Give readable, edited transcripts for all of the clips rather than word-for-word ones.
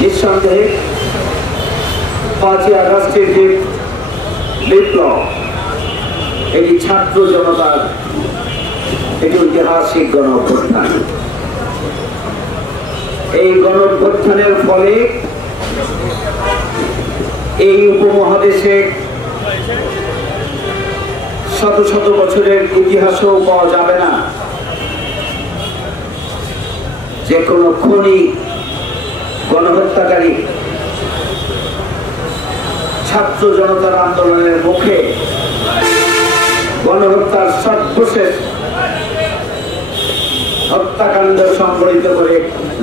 নিঃসন্দেহে 5ই আগস্টের যে বিপ্লব, এটি ছাত্র জনতার একটি ঐতিহাসিক গণঅভ্যুত্থান। এই গণঅভ্যুত্থানের ফলে এই উপমহাদেশে শত শত বছরের ইতিহাসও পাওয়া যাবে না যে কোনো খুনি, গণহত্যাকারী ছাত্র জনতার আন্দোলনের মুখে গণহত্যার সর্বশেষ হত্যাকাণ্ড সংঘটিত করে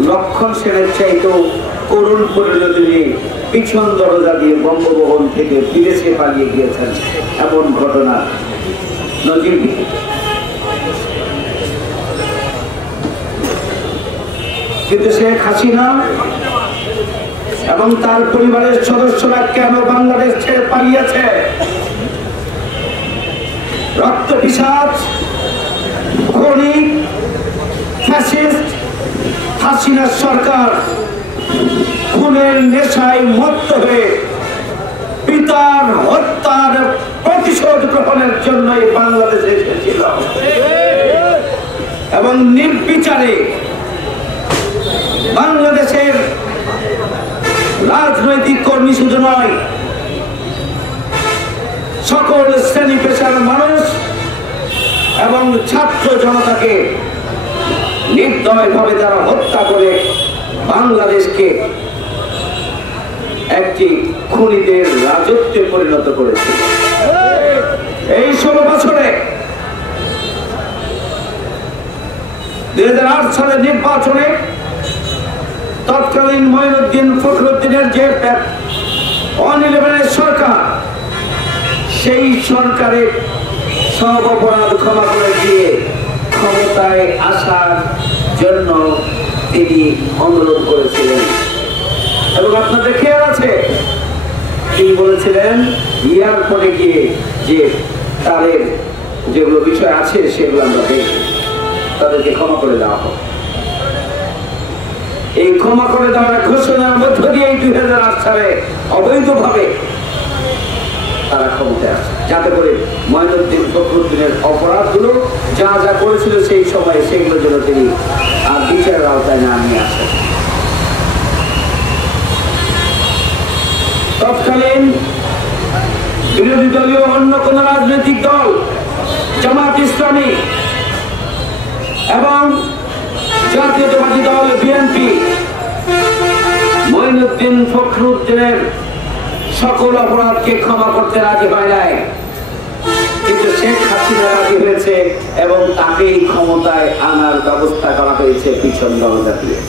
লক্ষণ সেনের চাইতেও করুণ পরিণতি নিয়ে পিছন দরজা দিয়ে বঙ্গভবন থেকে বিদেশে পালিয়ে গিয়েছেন এমন ঘটনা নজিরবিহীন। কিন্তু শেখ হাসিনা এবং তার পরিবারের সদস্যরা কেন বাংলাদেশ ছেড়ে পালিয়েছে? রক্ত পিশাচ, খুনি, ফ্যাসিস্ট হাসিনা সরকার খুনের নেশায় মত্ত হয়ে পিতার হত্যার প্রতিশোধ গ্রহণের জন্যই বাংলাদেশে এসেছিল এবং নির্বিচারে বাংলাদেশের রাজনৈতিক কর্মী শুধু নয়, সকল শ্রেণী পেশার মানুষ এবং ছাত্র জনতাকে নির্দয়ভাবে তারা হত্যা করে বাংলাদেশকে একটি খুনিদের রাজত্বে পরিণত করেছে। এই 16 বছরে 2008 সালের নির্বাচনে তৎকালীন মঈনুদ্দিন ফখরুদ্দিনের যে অনিলেভেনের সরকার, সেই সরকারের সব অপরাধ ক্ষমা করে দিয়ে ক্ষমতায় আসার জন্য তিনি অনুরোধ করেছিলেন এবং আপনাদের খেয়াল আছে তিনি বলেছিলেন এয়ারপোর্টে গিয়ে যে তাদের যেগুলো বিষয় আছে সেগুলো আমরা দেখি, তাদেরকে ক্ষমা করে দেওয়া হোক। এই ক্ষমা করে দেওয়ার ঘোষণার মধ্য দিয়ে 2008 সালে অবৈধভাবে তারা ক্ষমতায় আসে, যাতে করে মঈনুদ্দিন ফখরুদ্দিনের অপরাধগুলো যা যা করেছিল সেই সময়ে সেগুলোর জন্য তিনি আর বিচারের আওতায় না নিয়ে আসেন। তৎকালীন বিরোধী দলীয় অন্য কোন রাজনৈতিক দল, জামাত ইসলামী এবং জাতীয়তাবাদী দল বিএনপি মঈনুদ্দিন ফখরুদ্দিনের সকল অপরাধকে ক্ষমা করতে রাজি হয় নাই, কিন্তু শেখ হাসিনা রাজি হয়েছে এবং তাকেই ক্ষমতায় আনার ব্যবস্থা করা হয়েছে পিছন দরজা দিয়ে।